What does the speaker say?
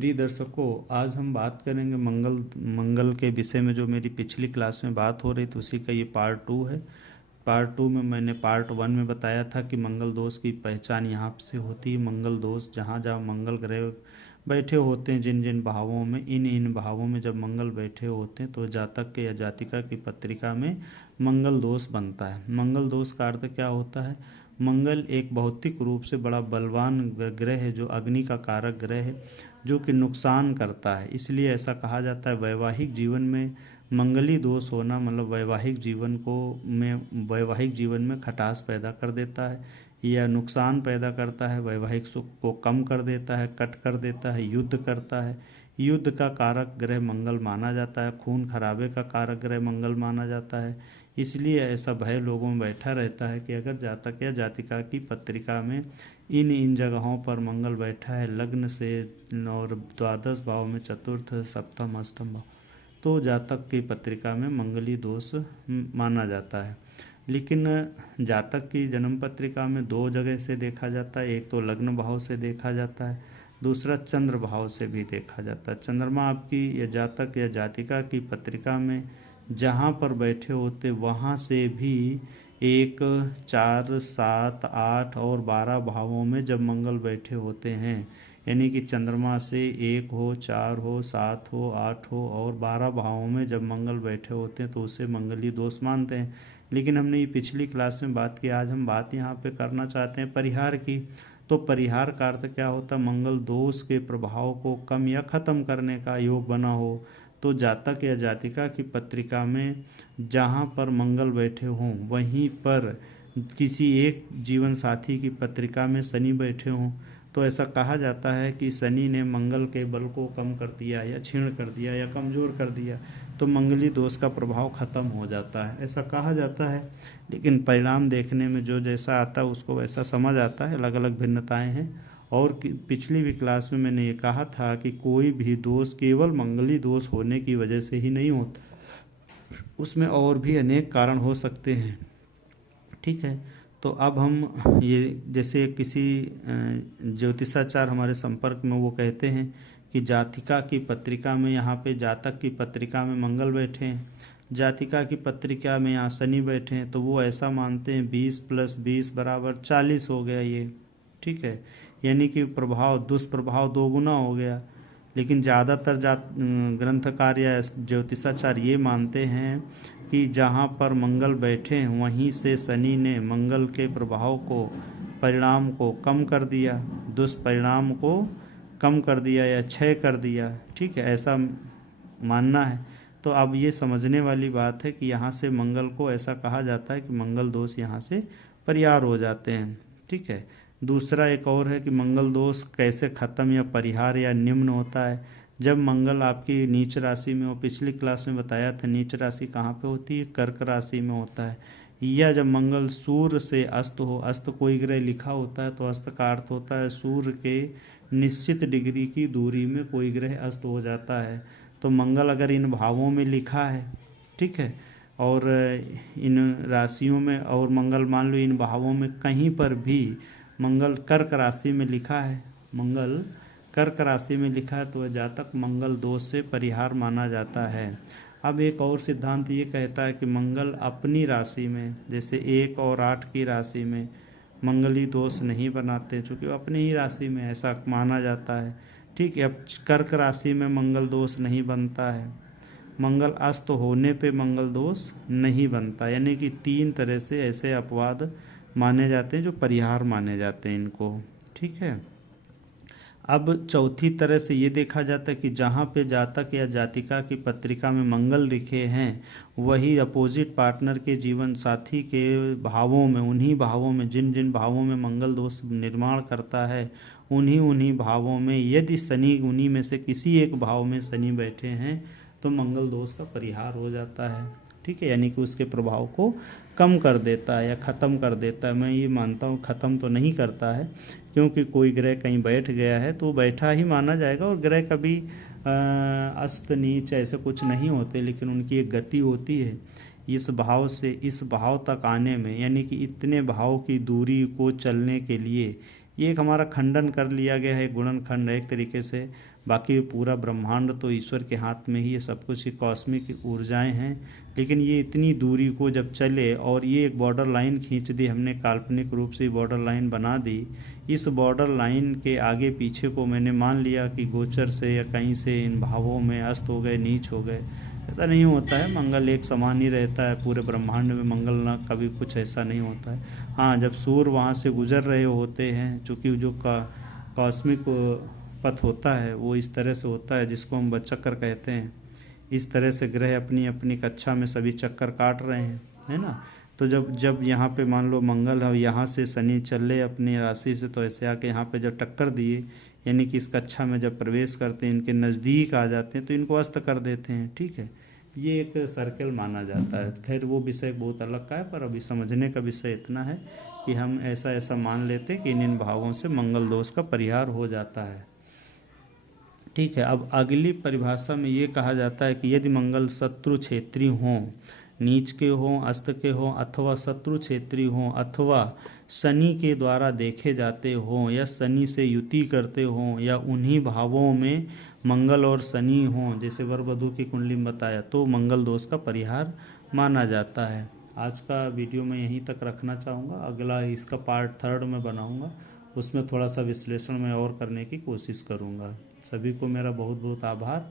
प्रिय दर्शकों, आज हम बात करेंगे मंगल के विषय में। जो मेरी पिछली क्लास में बात हो रही थी उसी का ये पार्ट 2 है। पार्ट 2 में मैंने पार्ट 1 में बताया था कि मंगल दोष की पहचान यहाँ से होती है। मंगल दोष जहाँ जहाँ मंगल ग्रह बैठे होते हैं, जिन जिन भावों में, इन भावों में जब मंगल बैठे होते हैं तो जातक के या जातिका की पत्रिका में मंगल दोष बनता है। मंगल दोष का अर्थ क्या होता है? मंगल एक भौतिक रूप से बड़ा बलवान ग्रह है, जो अग्नि का कारक ग्रह है, जो कि नुकसान करता है। इसलिए ऐसा कहा जाता है वैवाहिक जीवन में मंगली दोष होना मतलब वैवाहिक जीवन में खटास पैदा कर देता है या नुकसान पैदा करता है, वैवाहिक सुख को कम कर देता है, कट कर देता है, युद्ध करता है। युद्ध का कारक ग्रह मंगल माना जाता है, खून खराबे का कारक ग्रह मंगल माना जाता है। इसलिए ऐसा भय लोगों में बैठा रहता है कि अगर जातक या जातिका की पत्रिका में इन जगहों पर मंगल बैठा है, लग्न से और द्वादश भाव में, चतुर्थ, सप्तम, अष्टम भाव, तो जातक की पत्रिका में मंगली दोष माना जाता है। लेकिन जातक की जन्म पत्रिका में दो जगह से देखा जाता है। एक तो लग्न भाव से देखा जाता है, दूसरा चंद्र भाव से भी देखा जाता है। चंद्रमा आपकी या जातक या जातिका की पत्रिका में जहाँ पर बैठे होते वहाँ से भी 1, 4, 7, 8 और 12 भावों में जब मंगल बैठे होते हैं, यानी कि चंद्रमा से 1 हो, 4 हो, 7 हो, 8 हो और 12 भावों में जब मंगल बैठे होते हैं तो उसे मंगली दोष मानते हैं। लेकिन हमने ये पिछली क्लास में बात की, आज हम बात यहाँ पे करना चाहते हैं परिहार की। तो परिहार का अर्थ क्या होता है? मंगल दोष के प्रभाव को कम या ख़त्म करने का योग बना हो। तो जातक या जातिका की पत्रिका में जहाँ पर मंगल बैठे हों वहीं पर किसी एक जीवन साथी की पत्रिका में शनि बैठे हों तो ऐसा कहा जाता है कि शनि ने मंगल के बल को कम कर दिया या क्षीण कर दिया या कमज़ोर कर दिया, तो मंगली दोष का प्रभाव ख़त्म हो जाता है, ऐसा कहा जाता है। लेकिन परिणाम देखने में जो जैसा आता है उसको वैसा समझ आता है, अलग अलग भिन्नताएं हैं। और पिछली भी क्लास में मैंने ये कहा था कि कोई भी दोष केवल मंगली दोष होने की वजह से ही नहीं होता, उसमें और भी अनेक कारण हो सकते हैं। ठीक है, तो अब हम ये जैसे किसी ज्योतिषाचार हमारे संपर्क में वो कहते हैं कि जातिका की पत्रिका में यहाँ पे जातक की पत्रिका में मंगल बैठे हैं, जातिका की पत्रिका में यहाँ शनि बैठे हैं, तो वो ऐसा मानते हैं 20 + 20 = 40 हो गया ये। ठीक है, यानी कि दुष्प्रभाव 2 गुना हो गया। लेकिन ज़्यादातर ग्रंथकार या ज्योतिषाचार ये मानते हैं कि जहाँ पर मंगल बैठे हैं वहीं से शनि ने मंगल के प्रभाव को, परिणाम को कम कर दिया, दुष्परिणाम को कम कर दिया या क्षय कर दिया। ठीक है, ऐसा मानना है। तो अब ये समझने वाली बात है कि यहाँ से मंगल को ऐसा कहा जाता है कि मंगल दोष यहाँ से परिहार हो जाते हैं। ठीक है, दूसरा एक और है कि मंगल दोष कैसे ख़त्म या परिहार या निम्न होता है। जब मंगल आपकी नीच राशि में हो, पिछली क्लास में बताया था नीच राशि कहाँ पे होती है? कर्क राशि में होता है। या जब मंगल सूर्य से अस्त हो, अस्त कोई ग्रह लिखा होता है तो अस्त का अर्थ होता है सूर्य के निश्चित डिग्री की दूरी में कोई ग्रह अस्त हो जाता है। तो मंगल अगर इन भावों में लिखा है, ठीक है, और इन राशियों में, और मंगल मान लो इन भावों में कहीं पर भी मंगल कर्क राशि में लिखा है, मंगल कर्क राशि में लिखा है तो जातक मंगल दोष से परिहार माना जाता है। अब एक और सिद्धांत ये कहता है कि मंगल अपनी राशि में, जैसे 1 और 8 की राशि में मंगली दोष नहीं बनाते, चूँकि वो अपनी ही राशि में, ऐसा माना जाता है। ठीक है, अब कर्क राशि में मंगल दोष नहीं बनता है, मंगल अस्त होने पे मंगल दोष नहीं बनता, यानी कि 3 तरह से ऐसे अपवाद माने जाते हैं जो परिहार माने जाते हैं इनको। ठीक है, अब चौथी तरह से ये देखा जाता है कि जहाँ पे जातक या जातिका की पत्रिका में मंगल लिखे हैं वही अपोजिट पार्टनर के जीवन साथी के भावों में, उन्हीं भावों में, जिन जिन भावों में मंगल दोष निर्माण करता है उन्हीं भावों में यदि शनि, उन्हीं में से किसी एक भाव में शनि बैठे हैं तो मंगल दोष का परिहार हो जाता है। ठीक है, यानी कि उसके प्रभाव को कम कर देता है या ख़त्म कर देता है। मैं ये मानता हूँ ख़त्म तो नहीं करता है, क्योंकि कोई ग्रह कहीं बैठ गया है तो बैठा ही माना जाएगा, और ग्रह कभी अस्त नीच ऐसे कुछ नहीं होते, लेकिन उनकी एक गति होती है इस भाव से इस भाव तक आने में, यानी कि इतने भाव की दूरी को चलने के लिए ये एक हमारा खंडन कर लिया गया है, गुणनखंड है एक तरीके से। बाकी पूरा ब्रह्मांड तो ईश्वर के हाथ में ही है, सब कुछ ही कॉस्मिक ऊर्जाएं हैं। लेकिन ये इतनी दूरी को जब चले और ये एक बॉर्डर लाइन खींच दी हमने, काल्पनिक रूप से बॉर्डर लाइन बना दी, इस बॉर्डर लाइन के आगे पीछे को मैंने मान लिया कि गोचर से या कहीं से इन भावों में अस्त हो गए, नीच हो गए। ऐसा नहीं होता है, मंगल एक समान ही रहता है पूरे ब्रह्मांड में, मंगल ना कभी कुछ ऐसा नहीं होता है। हाँ, जब सूर्य वहाँ से गुजर रहे होते हैं, चूँकि जो कॉस्मिक पथ होता है वो इस तरह से होता है जिसको हम चक्कर कहते हैं। इस तरह से ग्रह अपनी अपनी कक्षा में सभी चक्कर काट रहे हैं, है ना। तो जब जब यहाँ पे मान लो मंगल है, यहाँ से शनि चल रहे अपनी राशि से, तो ऐसे आके यहाँ पे जब टक्कर दिए, यानी कि इस कक्षा में जब प्रवेश करते हैं, इनके नज़दीक आ जाते हैं, तो इनको अस्त कर देते हैं। ठीक है, ये एक सर्कल माना जाता है। खैर वो विषय बहुत अलग का है, पर अभी समझने का विषय इतना है कि हम ऐसा ऐसा मान लेते हैं कि इन भावों से मंगल दोष का परिहार हो जाता है। ठीक है, अब अगली परिभाषा में ये कहा जाता है कि यदि मंगल शत्रु क्षेत्री हों, नीच के हों, अस्त के हों, अथवा शत्रु क्षेत्री हों, अथवा शनि के द्वारा देखे जाते हों, या शनि से युति करते हों, या उन्हीं भावों में मंगल और शनि हों, जैसे वर वधू की कुंडली में बताया, तो मंगल दोष का परिहार माना जाता है। आज का वीडियो मैं यहीं तक रखना चाहूँगा। अगला इसका पार्ट 3 में बनाऊँगा, उसमें थोड़ा सा विश्लेषण मैं और करने की कोशिश करूँगा। सभी को मेरा बहुत बहुत आभार।